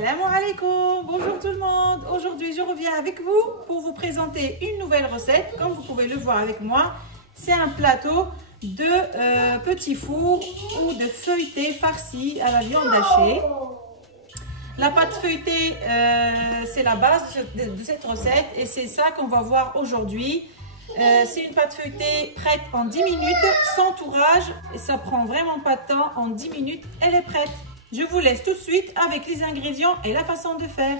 Salam alaikum, bonjour tout le monde. Aujourd'hui je reviens avec vous pour vous présenter une nouvelle recette. Comme vous pouvez le voir avec moi, c'est un plateau de petits fours ou de feuilleté farci à la viande hachée. La pâte feuilletée, c'est la base de cette recette et c'est ça qu'on va voir aujourd'hui. C'est une pâte feuilletée prête en 10 minutes, sans tourage, et ça prend vraiment pas de temps. En 10 minutes, elle est prête. Je vous laisse tout de suite avec les ingrédients et la façon de faire.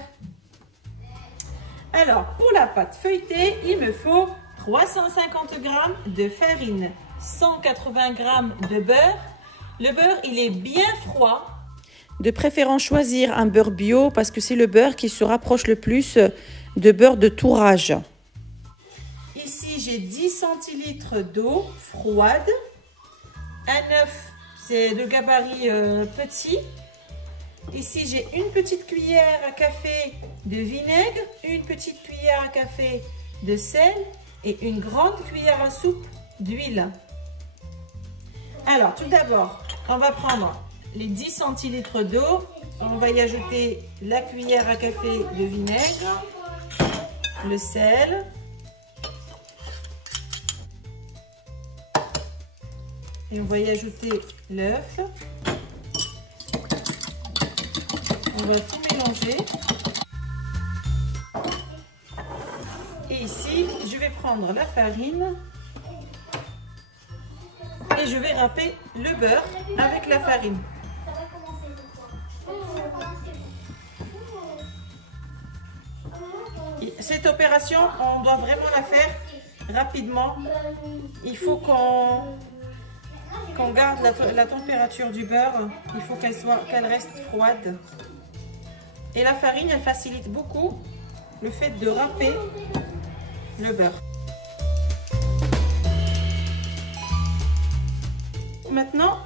Alors, pour la pâte feuilletée, il me faut 350 g de farine, 180 g de beurre. Le beurre, il est bien froid. De préférence choisir un beurre bio parce que c'est le beurre qui se rapproche le plus de beurre de tourage. Ici, j'ai 10 centilitres d'eau froide. Un œuf, c'est de gabarit petit. Ici, j'ai une petite cuillère à café de vinaigre, une petite cuillère à café de sel et une grande cuillère à soupe d'huile. Alors, tout d'abord, on va prendre les 10 centilitres d'eau. On va y ajouter la cuillère à café de vinaigre, le sel, et on va y ajouter l'œuf. On va tout mélanger. Et ici, je vais prendre la farine et je vais râper le beurre avec la farine. Cette opération, on doit vraiment la faire rapidement. Il faut qu'on garde la température du beurre. Il faut qu'elle reste froide. Et la farine, elle facilite beaucoup le fait de râper le beurre. Maintenant,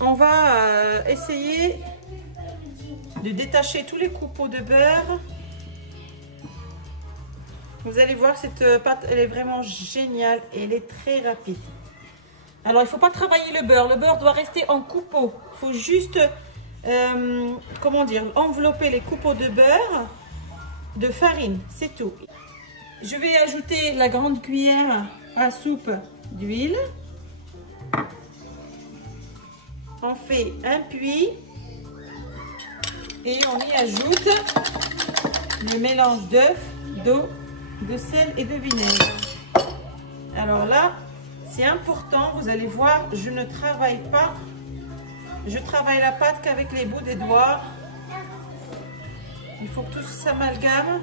on va essayer de détacher tous les coupeaux de beurre. Vous allez voir, cette pâte, elle est vraiment géniale et elle est très rapide. Alors, il ne faut pas travailler le beurre. Le beurre doit rester en coupeaux. Il faut juste, comment dire, envelopper les coupeaux de beurre de farine. C'est tout. Je vais ajouter la grande cuillère à soupe d'huile. On fait un puits et on y ajoute le mélange d'œufs, d'eau, de sel et de vinaigre. Alors là, c'est important, vous allez voir, je ne travaille pas. Je travaille la pâte qu'avec les bouts des doigts. Il faut que tout s'amalgame.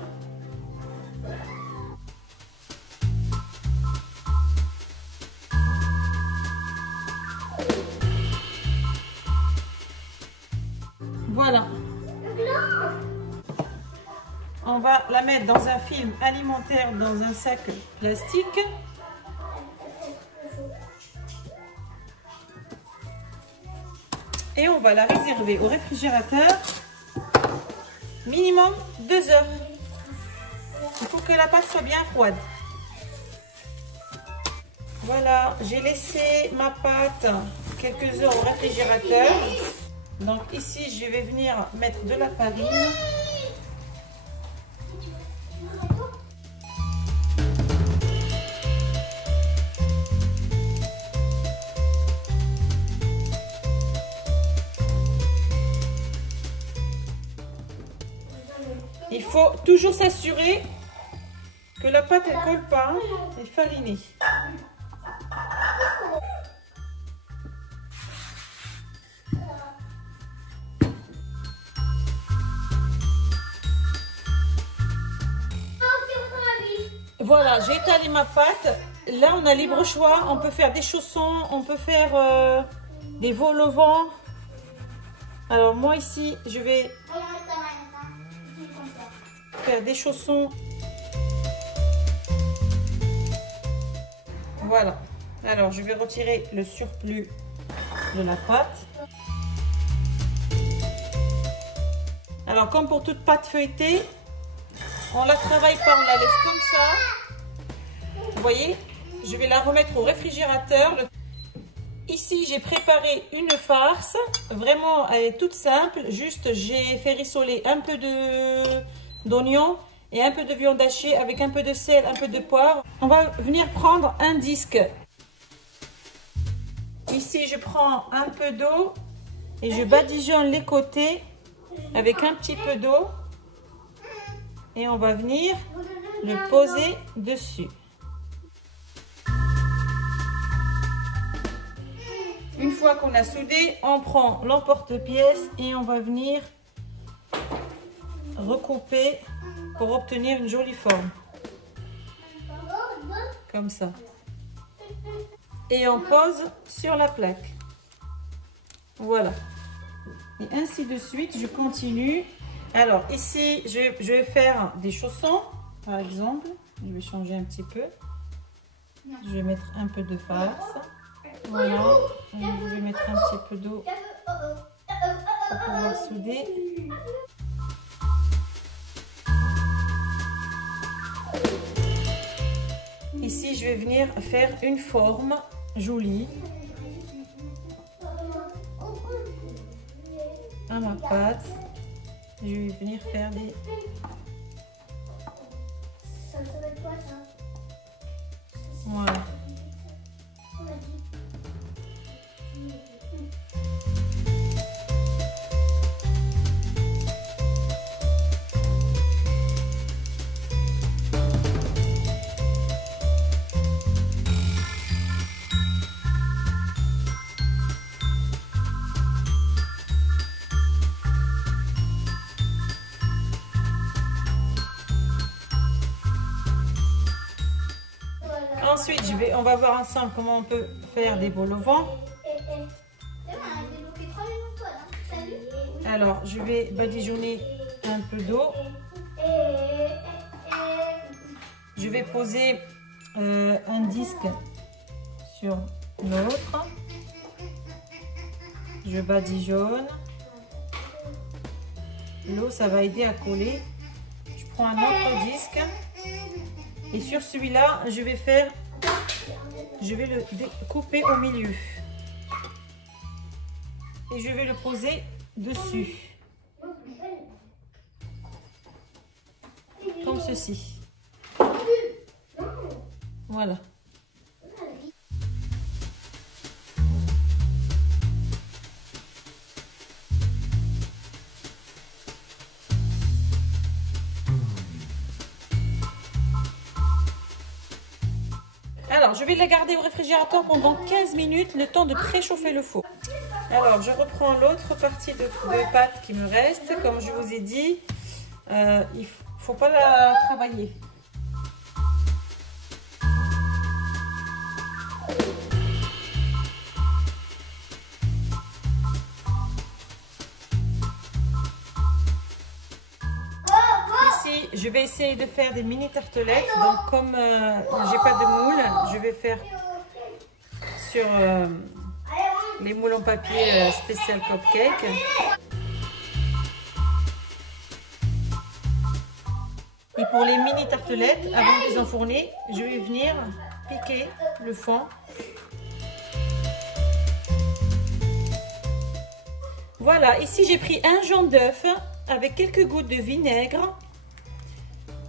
Voilà. On va la mettre dans un film alimentaire, dans un sac plastique. Et on va la réserver au réfrigérateur minimum 2 heures. Il faut que la pâte soit bien froide. Voilà, j'ai laissé ma pâte quelques heures au réfrigérateur. Donc ici, je vais venir mettre de la farine. Il faut toujours s'assurer que la pâte ne colle pas et fariner. Voilà, j'ai étalé ma pâte. Là, on a libre choix. On peut faire des chaussons, on peut faire des vols au vent. Alors moi ici, je vais faire des chaussons. Voilà. Alors, je vais retirer le surplus de la pâte. Alors, comme pour toute pâte feuilletée, on la travaille pas, on la laisse comme ça. Vous voyez, je vais la remettre au réfrigérateur. Ici, j'ai préparé une farce. Vraiment, elle est toute simple. Juste, j'ai fait rissoler un peu d'oignon et un peu de viande hachée avec un peu de sel, un peu de poivre. On va venir prendre un disque. Ici, je prends un peu d'eau et je badigeonne les côtés avec un petit peu d'eau. Et on va venir le poser dessus. Une fois qu'on a soudé, on prend l'emporte-pièce et on va venir recouper pour obtenir une jolie forme. Comme ça. Et on pose sur la plaque. Voilà. Et ainsi de suite, je continue. Alors ici, je vais faire des chaussons, par exemple. Je vais changer un petit peu. Je vais mettre un peu de farce. Voilà. Et je vais mettre un petit peu d'eau pour pouvoir souder. Ici, je vais venir faire une forme jolie à ma pâte. Je vais venir faire des... Voilà. Ensuite, on va voir ensemble comment on peut faire des bols au vent. Alors, je vais badigeonner un peu d'eau. Je vais poser un disque sur l'autre. Je badigeonne. L'eau, ça va aider à coller. Je prends un autre disque. Et sur celui-là, je vais le découper au milieu. Et je vais le poser dessus. Comme ceci. Voilà. Alors, je vais les garder au réfrigérateur pendant 15 minutes, le temps de préchauffer le four. Alors, je reprends l'autre partie de pâte qui me reste. Comme je vous ai dit, il ne faut pas la travailler. Ici, je vais essayer de faire des mini tartelettes. Donc, comme j'ai pas de moule, je vais faire sur les moules en papier spécial cupcake. Et pour les mini tartelettes, avant de les enfourner, je vais venir piquer le fond. Voilà, ici j'ai pris un jaune d'œuf avec quelques gouttes de vinaigre.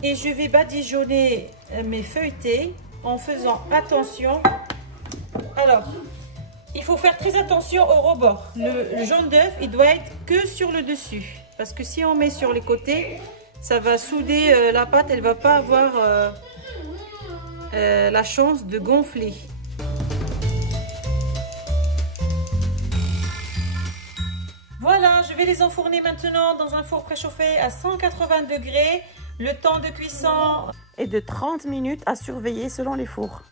Et je vais badigeonner mes feuilletés en faisant attention. Alors, il faut faire très attention au rebord. Le jaune d'œuf, il doit être que sur le dessus. Parce que si on met sur les côtés, ça va souder la pâte. Elle ne va pas avoir la chance de gonfler. Voilà, je vais les enfourner maintenant dans un four préchauffé à 180 degrés. Le temps de cuisson est de 30 minutes à surveiller selon les fours.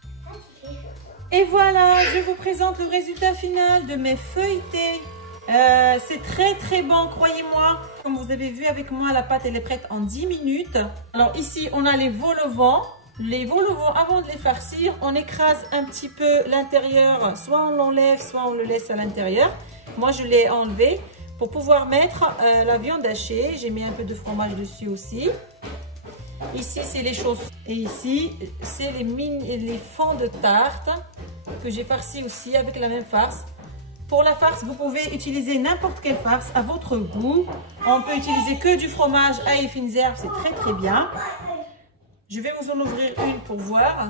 Et voilà, je vous présente le résultat final de mes feuilletés. C'est très très bon, croyez-moi. Comme vous avez vu avec moi, la pâte elle est prête en 10 minutes. Alors ici, on a les vols au vent. Les vols au vent, avant de les farcir, on écrase un petit peu l'intérieur. Soit on l'enlève, soit on le laisse à l'intérieur. Moi, je l'ai enlevé pour pouvoir mettre la viande hachée. J'ai mis un peu de fromage dessus aussi. Ici, c'est les chaussons. Et ici, c'est les fonds de tarte. que j'ai farci aussi avec la même farce. Pour la farce, vous pouvez utiliser n'importe quelle farce à votre goût. On peut utiliser que du fromage, ail et fines herbes, c'est très très bien. Je vais vous en ouvrir une pour voir.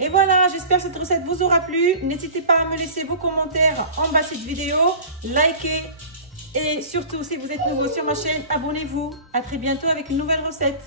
Et voilà, j'espère que cette recette vous aura plu. N'hésitez pas à me laisser vos commentaires en bas de cette vidéo. Likez et surtout, si vous êtes nouveau sur ma chaîne, abonnez-vous. À très bientôt avec une nouvelle recette.